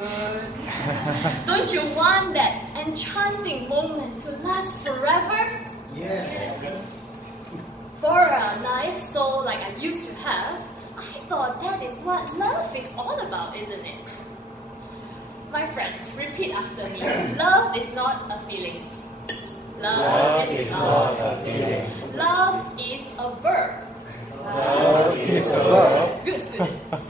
Don't you want that enchanting moment to last forever? Yes. For a naive soul like I used to have, I thought that is what love is all about, isn't it? My friends, repeat after me. Love is not a feeling. Love is not a feeling. Love is a verb. Love is a verb. Good students.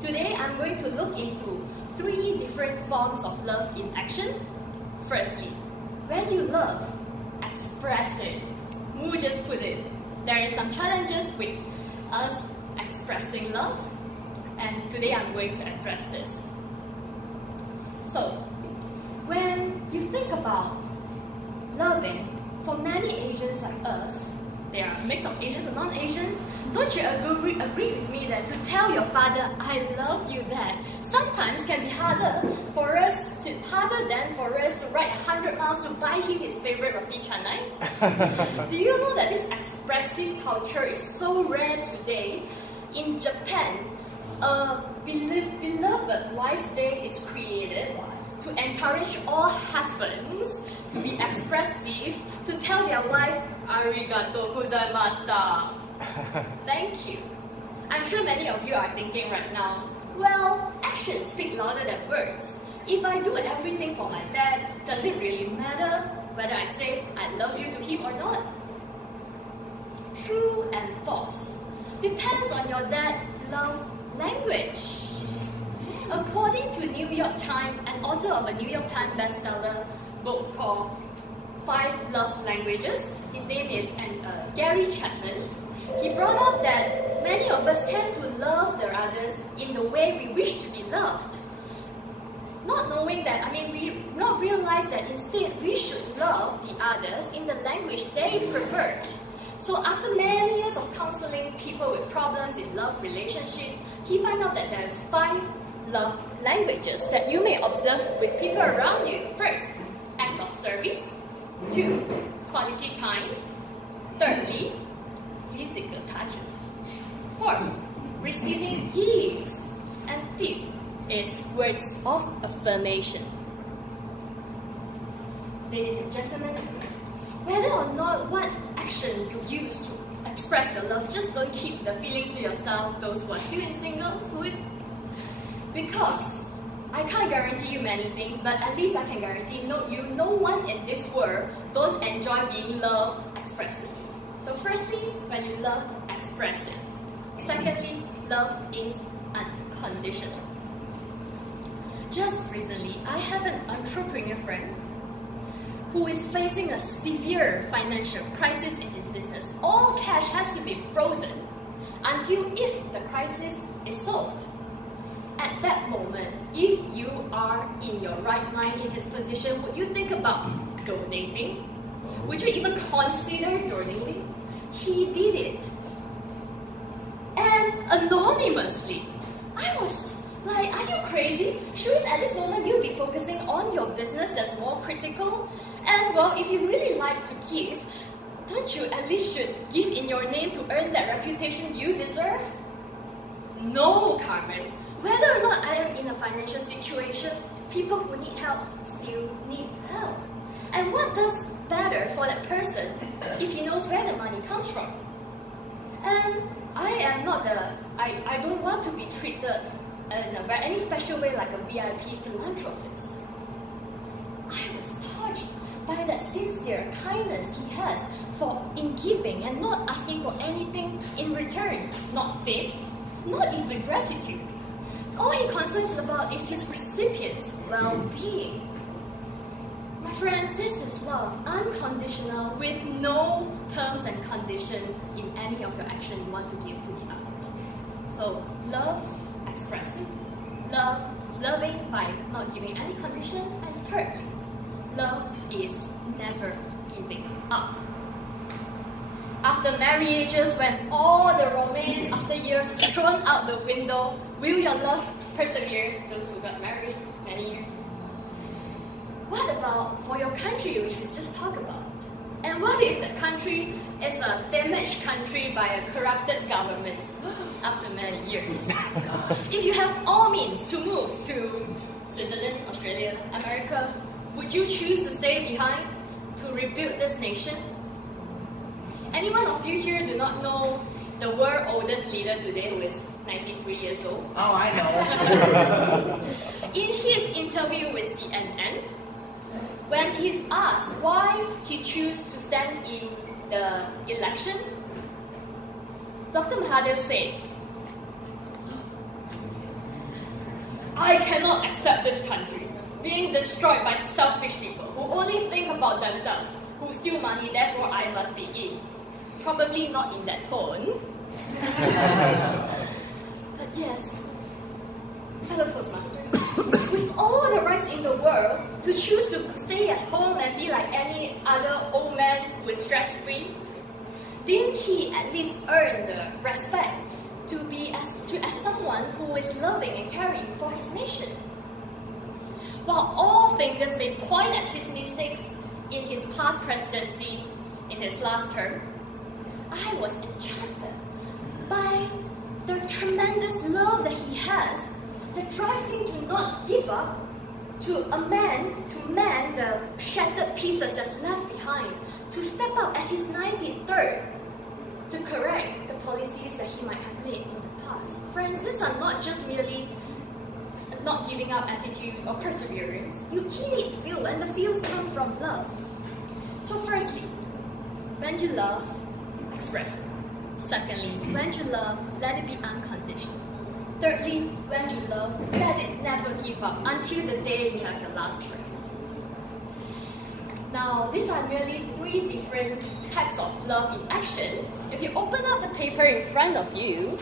Today I'm going to look into 3 different forms of love in action. Firstly, when you love, express it. Wu just put it. There is some challenges with us expressing love, and today I'm going to address this. So, when you think about loving, for many Asians like us, there are a mix of Asians and non-Asians, don't you agree with me that to tell your father, I love you, Dad, sometimes can be harder than for us to ride 100 miles to buy him his favorite roti canai? Do you know that this expressive culture is so rare today? In Japan, a beloved Wife's Day is created to encourage all husbands to be expressive, to tell their wife, arigato gozaimashita. Thank you. I'm sure many of you are thinking right now, well, actions speak louder than words. If I do everything for my dad, does it really matter whether I say I love you to him or not? True and false. Depends on your dad's love language. According to New York Times, an author of a New York Times bestseller book called 5 Love Languages, his name is Gary Chapman, he brought up that many of us tend to love the others in the way we wish to be loved. Not knowing that, we not realize that instead we should love the others in the language they preferred. So after many years of counseling people with problems in love relationships, he found out that there's 5 love languages that you may observe with people around you. First, acts of service. 2, quality time. Thirdly, physical touches. 4, receiving gifts. And 5th is words of affirmation. Ladies and gentlemen, whether or not what action you use to express your love, just don't keep the feelings to yourself, those who are still in singlehood. Because I can't guarantee you many things, but at least I can guarantee no one in this world don't enjoy being loved expressively. So firstly, when you love, express it. Secondly, love is unconditional. Just recently, I have an entrepreneur friend who is facing a severe financial crisis in his business. All cash has to be frozen until if the crisis is solved. At that moment, if you are in your right mind in his position, would you think about donating? Would you even consider donating? He did it. And anonymously. I was like, are you crazy? Shouldn't at this moment you be focusing on your business that's more critical? And well, if you really like to give, don't you at least should give in your name to earn that reputation you deserve? No, Carmen. Whether or not I am in a financial situation, people who need help still need help. And what does better for that person if he knows where the money comes from? And I don't want to be treated in any special way like a VIP philanthropist. I was touched by that sincere kindness he has in giving and not asking for anything in return, not fame, not even gratitude. All he concerns about is his recipient's well-being. My friends, this is love, unconditional, with no terms and conditions in any of your action you want to give to the others. So, love, express it. Loving by not giving any condition. And thirdly, love is never giving up. After marriages, when all the romance after years is thrown out the window, will your love persevere? Those who got married many years. What about for your country, which we just talked about? And what if the country is a damaged country by a corrupted government after many years? If you have all means to move to Switzerland, Australia, America, would you choose to stay behind to rebuild this nation? Anyone of you here do not know the world's oldest leader today, who is 93 years old? Oh, I know. In his interview with CNN, when he's asked why he chose to stand in the election, Dr. Mahathir said, "I cannot accept this country being destroyed by selfish people who only think about themselves, who steal money, therefore I must be in." Probably not in that tone. But yes, fellow Toastmasters, with all the rights in the world to choose to stay at home and be like any other old man who is stress-free, didn't he at least earn the respect to be as someone who is loving and caring for his nation? While all fingers may point at his mistakes in his past presidency, in his last term, I was enchanted by the tremendous love that he has that drives him to not give up, to mend the shattered pieces that's left behind, to step up at his 93rd to correct the policies that he might have made in the past. Friends, these are not just merely not giving up attitude or perseverance. You need fuel, and the fuels come from love. So firstly, when you love, express it. Secondly, when you love, let it be unconditional. Thirdly, when you love, let it never give up until the day you have your last breath. Now, these are merely 3 different types of love in action. If you open up the paper in front of you,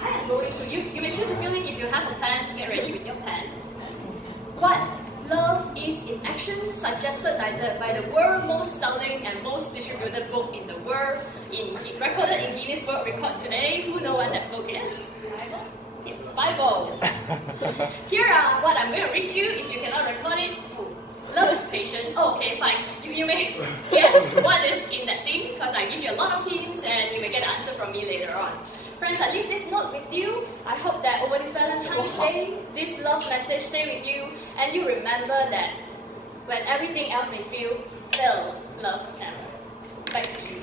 I am going to, you may choose to fill in if you have a pen, get ready with your pen. What love is in action, suggested by the world's most selling and most distributed book in the world, recorded in Guinness World Record today. Who knows what that book is? Bible? Yes, Bible. Here are what I'm going to read you if you cannot record it. Love is patient. Oh, okay, fine. You may guess what is in that thing, because I give you a lot of hints and you may get an answer from me later on. Friends, I leave this note with you. I hope that over this Valentine's Day, this love message stay with you, and you remember that when everything else may feel, they'll love never. Back to you.